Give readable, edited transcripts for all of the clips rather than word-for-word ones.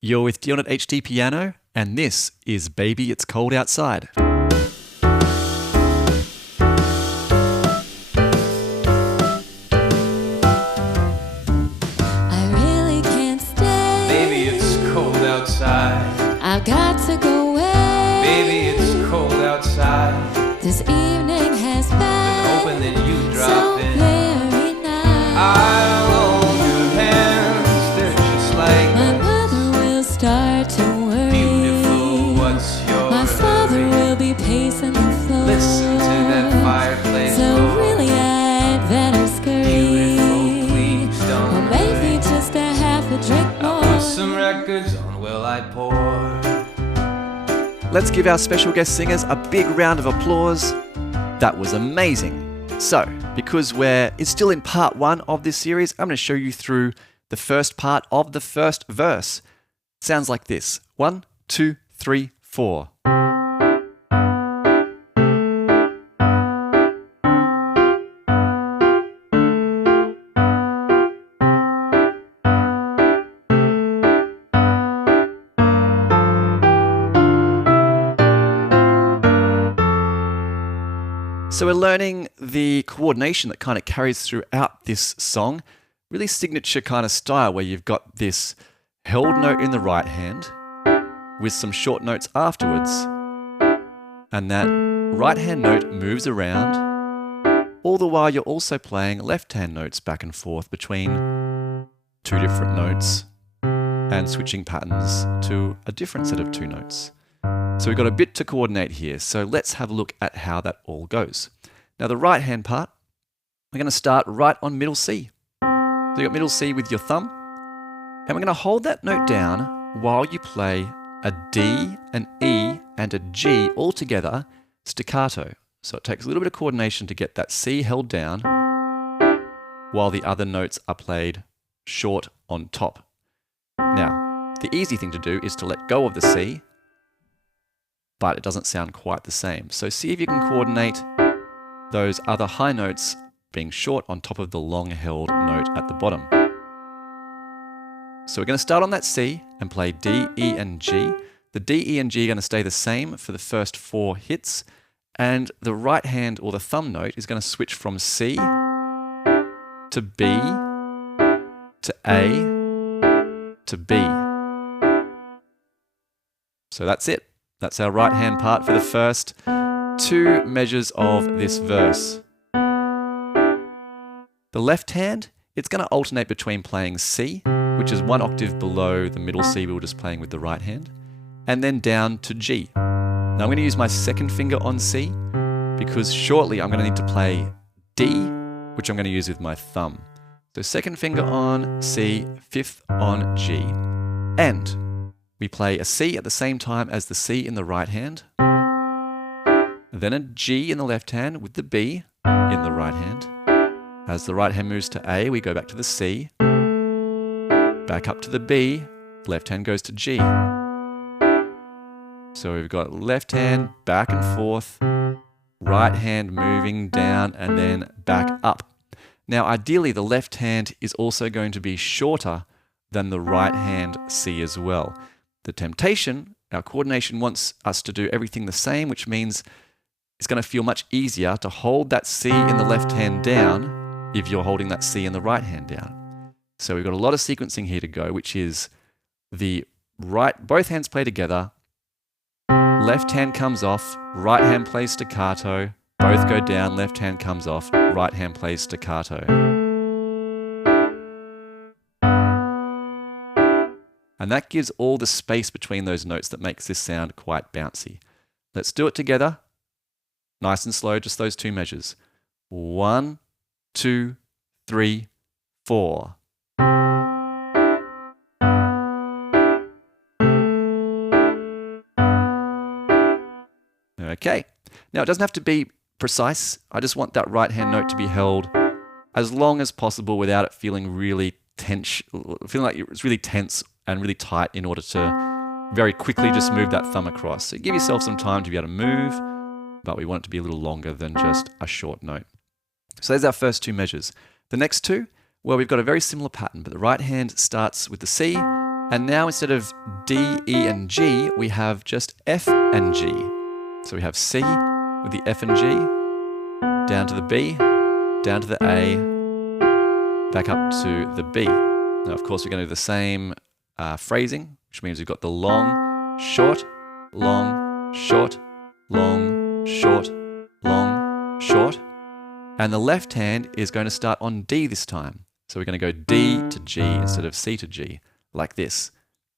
You're with Dion at HDpiano, and this is Baby It's Cold Outside. I really can't stay. Baby, it's cold outside. I've got to go away. Baby, it's cold outside. This evening has been Hoping that you so drop in. very nice. I'll hold your hands, they're just like My mother will start to worry. beautiful. What's your My father hurry? will be pacing the floor. Listen to that fireplace So roar. really I'd better scurry. Beautiful, please Or don't maybe worry. just a half a drink I'll more. put some records on while I pour. Let's give our special guest singers a big round of applause. That was amazing. So, because it's still in part one of this series, I'm going to show you through the first part of the first verse. Sounds like this. 1, 2, 3, 4. So we're learning the coordination that kind of carries throughout this song. Really signature kind of style where you've got this held note in the right hand with some short notes afterwards. And that right hand note moves around. All the while you're also playing left hand notes back and forth between two different notes and switching patterns to a different set of two notes. So we've got a bit to coordinate here. So let's have a look at how that all goes. Now the right hand part, we're going to start right on middle C. So you've got middle C with your thumb. And we're going to hold that note down while you play a D, an E, and a G all together staccato. So it takes a little bit of coordination to get that C held down while the other notes are played short on top. Now, the easy thing to do is to let go of the C, but it doesn't sound quite the same. So see if you can coordinate those other high notes being short on top of the long held note at the bottom. So we're going to start on that C and play D, E, and G. The D, E, and G are going to stay the same for the first 4 hits, and the right hand or the thumb note is going to switch from C to B to A to B. So that's it. That's our right hand part for the first 2 measures of this verse. The left hand, it's going to alternate between playing C, which is 1 octave below the middle C we were just playing with the right hand, and then down to G. Now I'm going to use my second finger on C because shortly I'm going to need to play D, which I'm going to use with my thumb. So second finger on C, 5th on G, and we play a C at the same time as the C in the right hand, then a G in the left hand with the B in the right hand. As the right hand moves to A, we go back to the C, back up to the B, left hand goes to G. So we've got left hand back and forth, right hand moving down and then back up. Now ideally the left hand is also going to be shorter than the right hand C as well. The temptation, our coordination wants us to do everything the same, which means it's going to feel much easier to hold that C in the left hand down if you're holding that C in the right hand down. So we've got a lot of sequencing here to go, which is both hands play together, left hand comes off, right hand plays staccato, both go down, left hand comes off, right hand plays staccato. And that gives all the space between those notes that makes this sound quite bouncy. Let's do it together. Nice and slow, just those 2 measures. 1, 2, 3, 4. Okay. Now it doesn't have to be precise. I just want that right hand note to be held as long as possible without it feeling really tense, feeling like it's really tense and really tight in order to very quickly just move that thumb across. So give yourself some time to be able to move, but we want it to be a little longer than just a short note. So there's our first 2 measures. The next 2, well, we've got a very similar pattern, but the right hand starts with the C, And now instead of D, E, and G, we have just F and G. So we have C with the F and G, down to the B, down to the A, back up to the B. Now, of course, we're going to do the same phrasing, which means we've got the long, short, long, short, long, short, long, short. And the left hand is going to start on D this time. So we're going to go D to G instead of C to G, like this.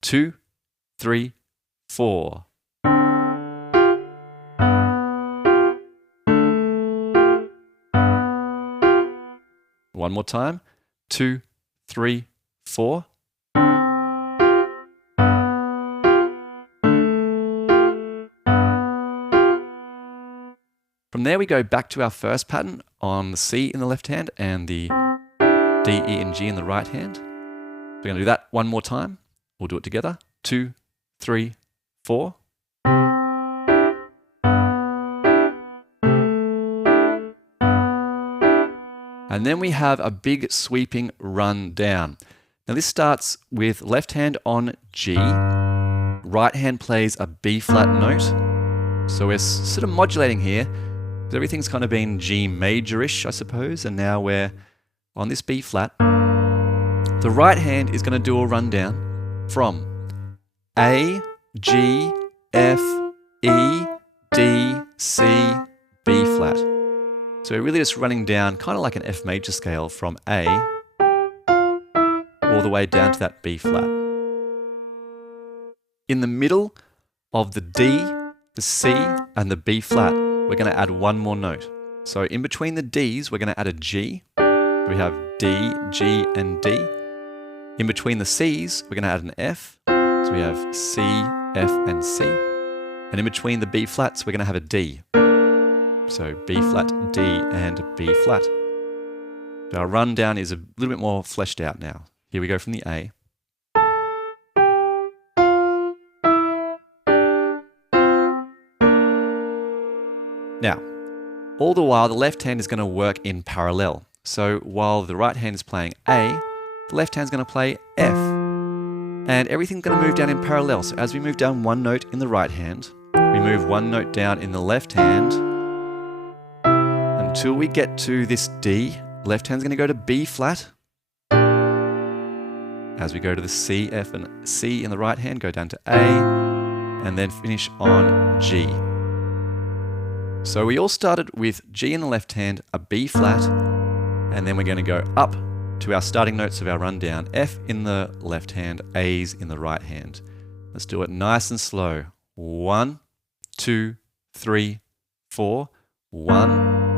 2, 3, 4. One more time. 2, 3, 4. From there we go back to our first pattern on the C in the left hand and the D, E, and G in the right hand. We're going to do that one more time. We'll do it together. 2, 3, 4. And then we have a big sweeping run down. Now this starts with left hand on G, right hand plays a B flat note. So we're sort of modulating here. Everything's kind of been G major-ish, I suppose, and now we're on this B flat. The right hand is going to do a rundown from A, G, F, E, D, C, B flat. So we're really just running down kind of like an F major scale from A all the way down to that B flat. In the middle of the D, the C, and the B flat, we're going to add one more note. So in between the Ds, we're going to add a G. We have D, G, and D. In between the Cs, we're going to add an F. So we have C, F, and C. And in between the B flats, we're going to have a D. So B flat, D, and B flat. Our rundown is a little bit more fleshed out now. Here we go from the A. Now, all the while, the left hand is going to work in parallel. So while the right hand is playing A, the left hand is going to play F. And everything's going to move down in parallel. So as we move down one note in the right hand, we move one note down in the left hand until we get to this D. Left hand's going to go to B flat. As we go to the C, F, and C in the right hand, go down to A, and then finish on G. So we all started with G in the left hand, a B flat, and then we're going to go up to our starting notes of our rundown. F in the left hand, A's in the right hand. Let's do it nice and slow. 1, 2, 3, 4. 1.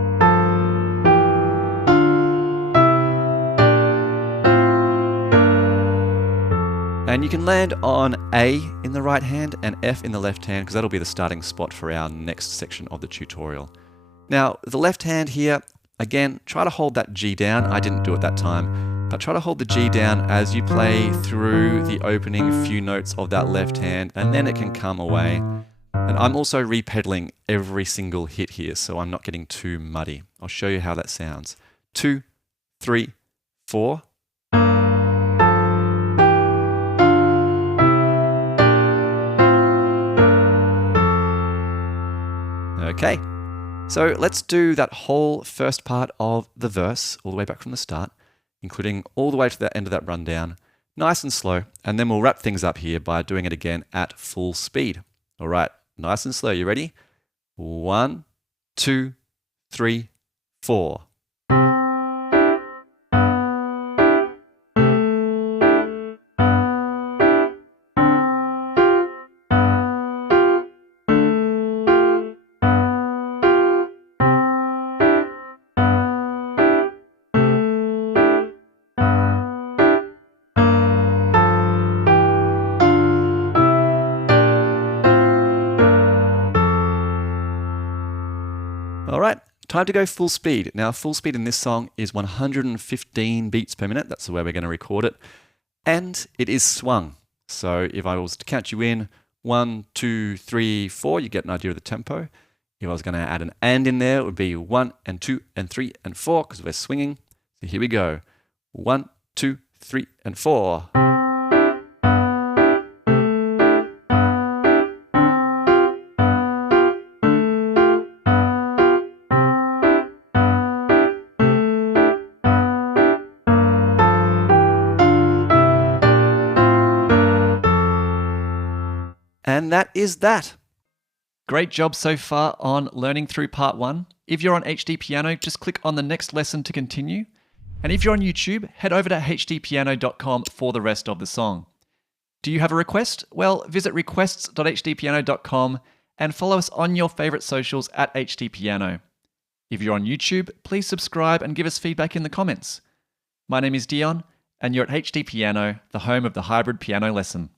And you can land on A in the right hand and F in the left hand because that'll be the starting spot for our next section of the tutorial. Now, the left hand here, again, try to hold that G down. I didn't do it that time, but try to hold the G down as you play through the opening few notes of that left hand, and then it can come away. And I'm also repedaling every single hit here, so I'm not getting too muddy. I'll show you how that sounds. 2, 3, 4. Okay, so let's do that whole first part of the verse all the way back from the start, including all the way to the end of that rundown, nice and slow, and then we'll wrap things up here by doing it again at full speed. All right, nice and slow. You ready? 1, 2, 3, 4. All right, time to go full speed. Now, full speed in this song is 115 beats per minute. That's the way we're going to record it. And it is swung. So if I was to count you in 1, 2, 3, 4, you get an idea of the tempo. If I was going to add an and in there, it would be 1 and 2 and 3 and 4 because we're swinging. So here we go. 1, 2, 3, and 4. And that is that. Great job so far on learning through part 1. If you're on HDpiano, just click on the next lesson to continue. And if you're on YouTube, head over to hdpiano.com for the rest of the song. Do you have a request? Well, visit requests.hdpiano.com and follow us on your favorite socials at HDpiano. If you're on YouTube, please subscribe and give us feedback in the comments. My name is Dion, and you're at HDpiano, the home of the hybrid piano lesson.